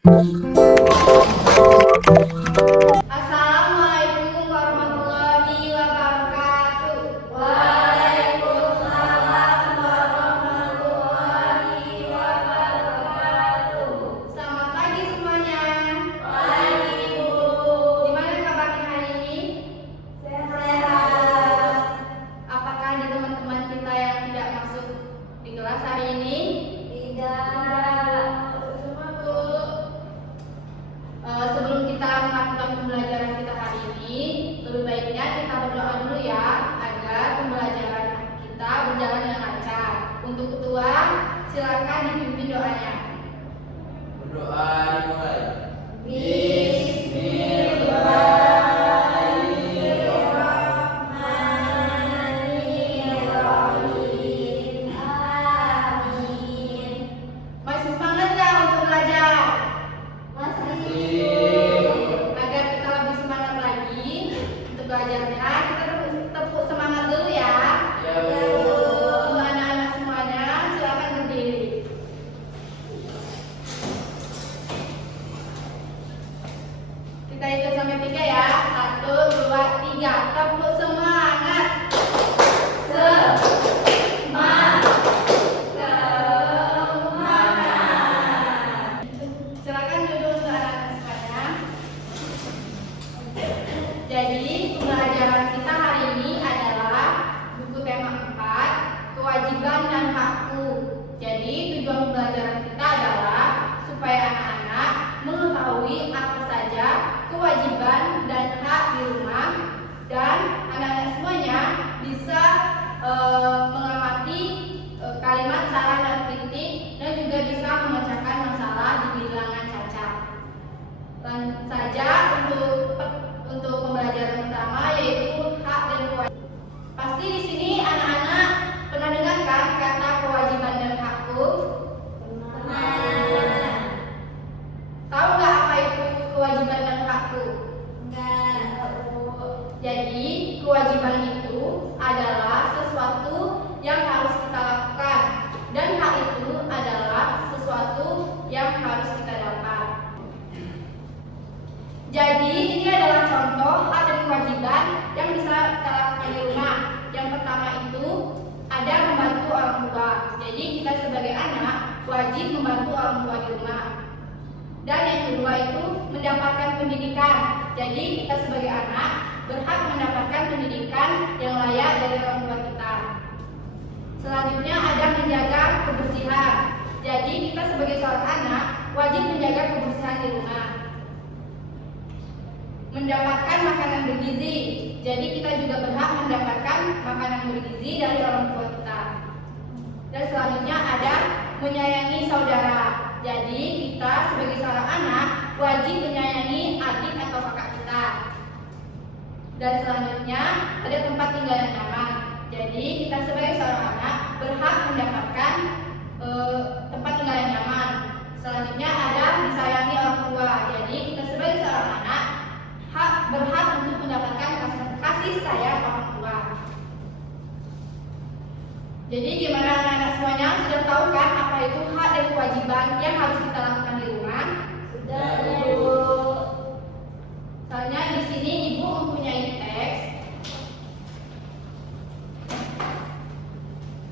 Assalamualaikum warahmatullahi wabarakatuh. Waalaikumsalam warahmatullahi wabarakatuh. Selamat pagi semuanya. Pagi, Bu. Gimana kabarnya hari ini? Sehat. Apakah ada teman-teman kita yang tidak masuk di kelas hari ini? Tidak. Sebelum kita melakukan pembelajaran kita hari ini, lebih baiknya kita berdoa dulu ya, agar pembelajaran kita berjalan dengan lancar. Untuk ketua, silakan dipimpin doanya. Berdoa dimulai. Bismillahirrahmanirrahim. Amin. Masih semangat nggak untuk belajar? Agar kita lebih semangat lagi untuk belajarnya, kita tepuk semangat dulu ya. Ya, Bu. Untuk anak-anak semuanya, silakan berdiri. Kita hitung sampai 3 ya. 1, 2, 3. Tepuk semangat. Silakan duduk untuk anak-anak semuanya. Jadi pembelajaran kita hari ini adalah buku tema 4, kewajiban dan hakku. Jadi tujuan pembelajaran kita adalah supaya anak-anak mengetahui apa saja kewajiban dan hak di rumah, dan anak-anak semuanya bisa mengamati kalimat saran dan kritik, dan juga bisa memecahkan masalah di bilangan cacat. Lanjut saja untuk pembelajaran pertama, yaitu hak dan kewajiban. Pasti di sini anak-anak pernah dengar kan kata kewajiban dan hakku? Pernah. Tahu nggak apa itu kewajiban dan hakku? Enggak. Jadi kewajiban itu adalah sesuatu yang harus kita lakukan, dan hak itu adalah sesuatu yang harus kita dapat. Jadi ini adalah contoh hak dan kewajiban yang bisa kita lakukan di rumah. Yang pertama itu ada membantu orang tua. Jadi kita sebagai anak wajib membantu orang tua di rumah. Dan yang kedua itu mendapatkan pendidikan. Jadi kita sebagai anak berhak mendapatkan pendidikan yang layak dari orang tua kita. Selanjutnya ada menjaga kebersihan. Jadi kita sebagai seorang anak wajib menjaga kebersihan di rumah. Mendapatkan makanan bergizi. Jadi kita juga berhak mendapatkan makanan bergizi dari orang tua kita. Dan selanjutnya ada menyayangi saudara. Jadi kita sebagai seorang anak wajib menyayangi adik atau kakak kita. Dan selanjutnya ada tempat tinggal yang nyaman. Jadi kita sebagai seorang anak berhak mendapatkan tempat tinggal yang nyaman. Selanjutnya ada disayangi orang tua. Jadi kita sebagai seorang anak berhak untuk mendapatkan kasih sayang orang tua. Jadi gimana anak-anak semuanya, sudah tahu kan apa itu hak dan kewajiban yang harus kita lakukan di rumah? Sudah, Bu. Soalnya di sini Ibu mempunyai teks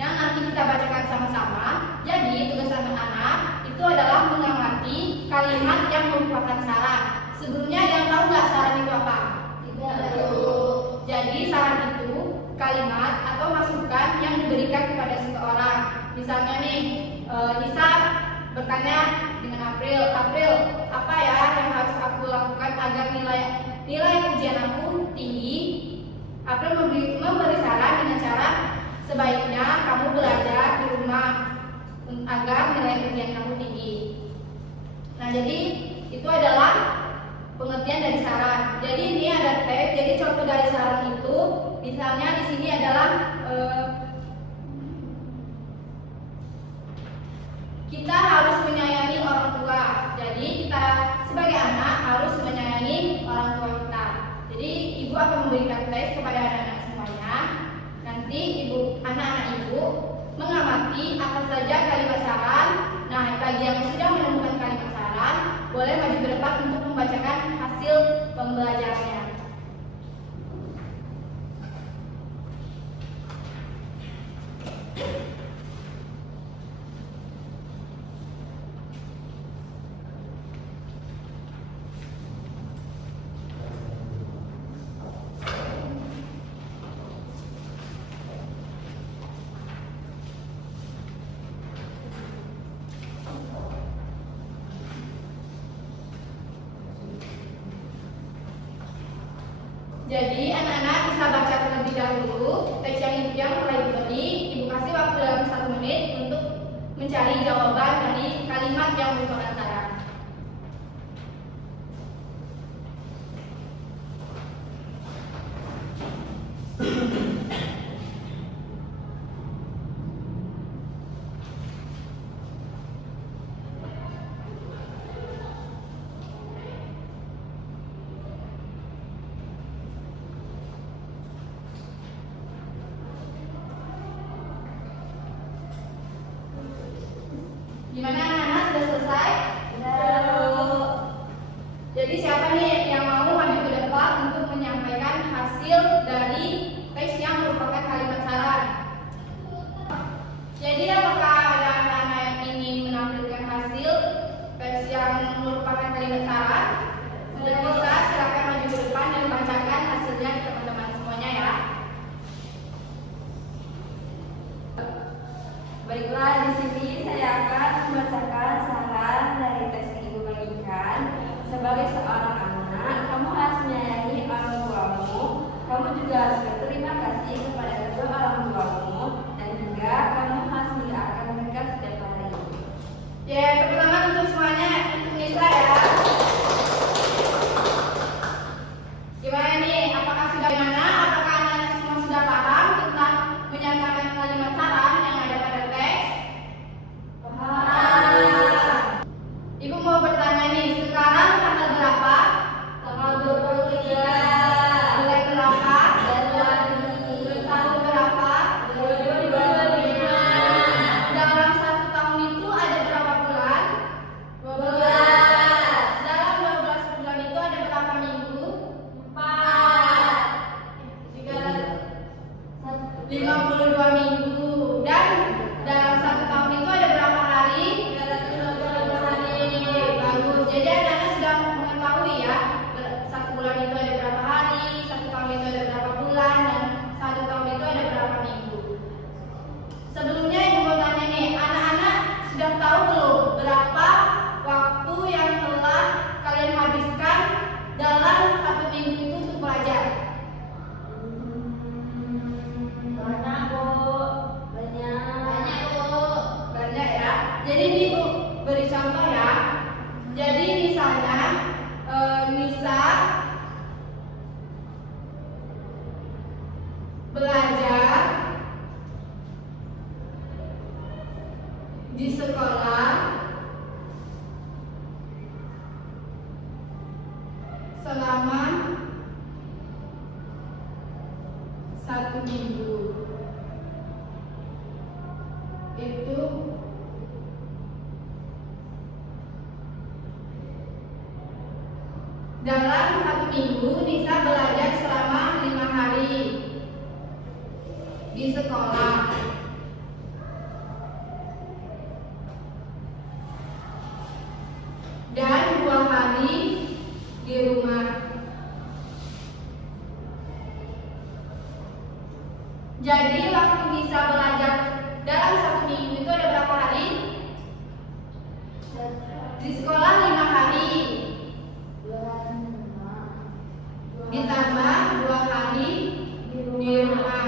yang nanti kita bacakan sama-sama. Jadi tugas anak-anak itu adalah mengamati kalimat yang merupakan saran. Sebelumnya yang tahu nggak saran itu apa? Tidak tahu. Jadi saran itu kalimat atau masukan yang diberikan kepada seseorang. Misalnya nih, Nisa bertanya dengan April, apa ya yang harus aku lakukan agar nilai ujian aku tinggi? April memberi saran dengan cara sebaiknya kamu belajar di rumah agar nilai ujian kamu tinggi. Nah, jadi itu adalah pengertian dari saran. Jadi ini ada teks. Jadi contoh dari saran itu, misalnya di sini adalah kita harus menyayangi orang tua. Jadi kita sebagai anak harus menyayangi orang tua kita. Jadi Ibu akan memberikan teks kepada anak-anak semuanya. Nanti anak-anak Ibu mengamati apa saja kalimat saran. Nah, bagi yang sudah menemukan kalimat saran, Jadi anak-anak bisa baca terlebih dahulu teks yang telah diberi. Ibu kasih waktu dalam 1 menit untuk mencari jawaban dari kalimat yang merupakan saran. Gimana anak-anak, sudah selesai? Jadi siapa nih yang mau maju ke depan untuk menyampaikan hasil dari teks yang merupakan kalimat saran? Jadi apakah ada anak-anak yang ingin menampilkan hasil teks yang merupakan kalimat saran? Sudah bisa, silakan maju ke depan dan bacakan hasilnya ke teman-teman semuanya ya. Baiklah, di sini saya akan membacakan saran dari teks yang Ibu bagikan. Sebagai seorang anak, kamu harus menyayangi orang tuamu. Kamu juga harus berterima kasih kepada kedua orang tuamu, dan juga kamu harus mendoakan mereka setiap hari. Ya, tepuk tangan untuk semuanya, untuk Nisa ya. Gimana nih? Apakah sudah gimana? Apakah anak-anak semua sudah paham tentang menyatakan kalimat saran yang ada pada teks? Paham. Ibu mau bertanya nih, sekarang tanggal berapa? Tanggal 23 Bulan berapa? Januari Tahun berapa? 2025. Dalam 1 tahun itu ada berapa bulan? 12. Dalam 12 bulan itu ada berapa minggu? 52 minggu. Dan dalam 1 tahun itu ada berapa hari? 350 hari. Bagus. Jadi anak-anak sudah mengetahui ya, 1 bulan itu ada berapa hari, 1 tahun itu ada berapa bulan, dan 1 tahun itu ada berapa minggu. Sebelumnya ibu mau tanya nih, anak-anak sudah tahu belum berapa waktu yang telah kalian habiskan dalam 1 minggu itu untuk belajar? Banyak, Bu. Banyak, Bu. Banyak ya. Jadi ini ibu beri contoh ya. Jadi misalnya Nisa belajar di sekolah selama 1 minggu. Itu dalam 1 minggu Nisa belajar selama 5 hari di sekolah. Dan 2 hari di rumah. Jadi waktu Nisa belajar dalam 1 minggu itu ada berapa hari? Di sekolah 5 hari. Ditambah 2 hari di rumah.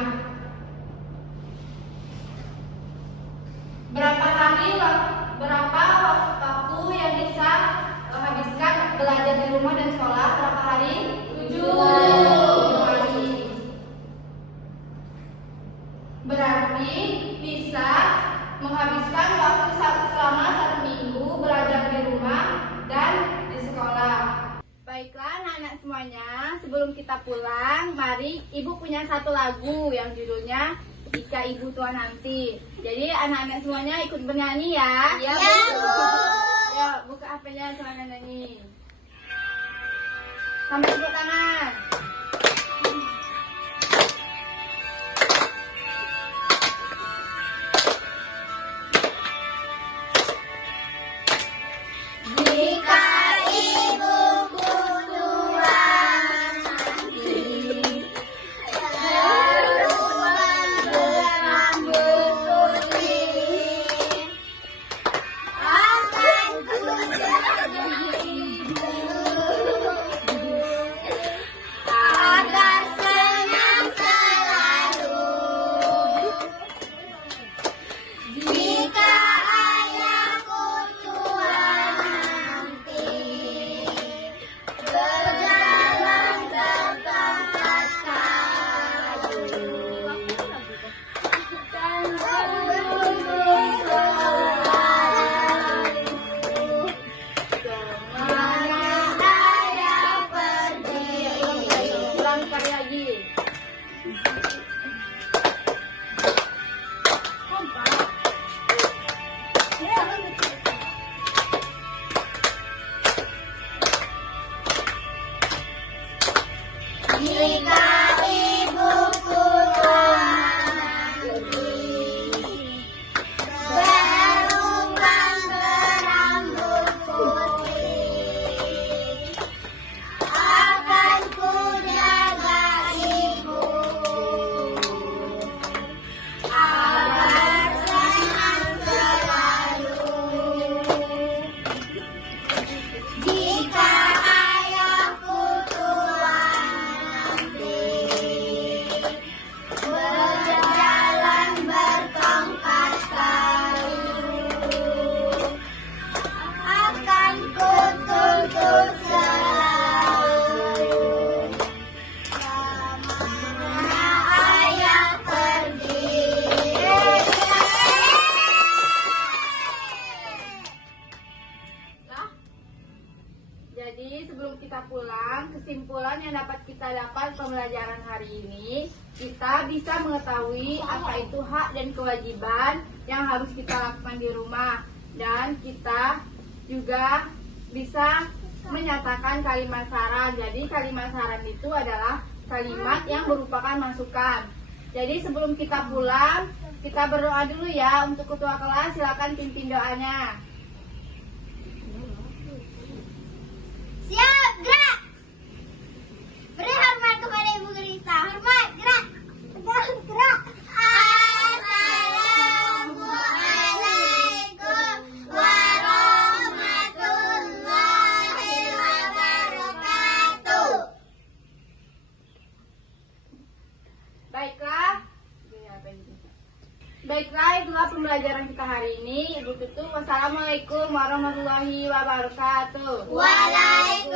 Berapa waktu yang Nisa habiskan belajar di rumah dan sekolah? Berapa hari? 7 hari. Berarti Nisa menghabiskan waktu selama 1 minggu belajar di rumah dan di sekolah. Baiklah anak-anak semuanya, sebelum kita pulang, mari ibu punya 1 lagu yang judulnya Jika Ibu Tua Nanti. Jadi anak-anak semuanya ikut bernyanyi ya. Ya, Bu. Ya, buka HP-nya semuanya nyanyi. Sampai tepuk tangan. Jika ibuku tua nanti, berulang berambut putih, akan ku jadi ibu Jadi sebelum kita pulang, kesimpulan yang dapat kita dapat pembelajaran hari ini, kita bisa mengetahui apa itu hak dan kewajiban yang harus kita lakukan di rumah. Dan kita juga bisa menyatakan kalimat saran. Jadi kalimat saran itu adalah kalimat yang merupakan masukan. Jadi sebelum kita pulang, kita berdoa dulu ya. Untuk ketua kelas, silakan pimpin doanya. Siap, gerak. Beri hormat kepada Ibu Gurita. Hormat, gerak. Gerak. Assalamualaikum warahmatullahi wabarakatuh. Baiklah, itulah pembelajaran kita hari ini. Ibu tutup. Wassalamualaikum warahmatullahi wabarakatuh. Waalaikumsalam.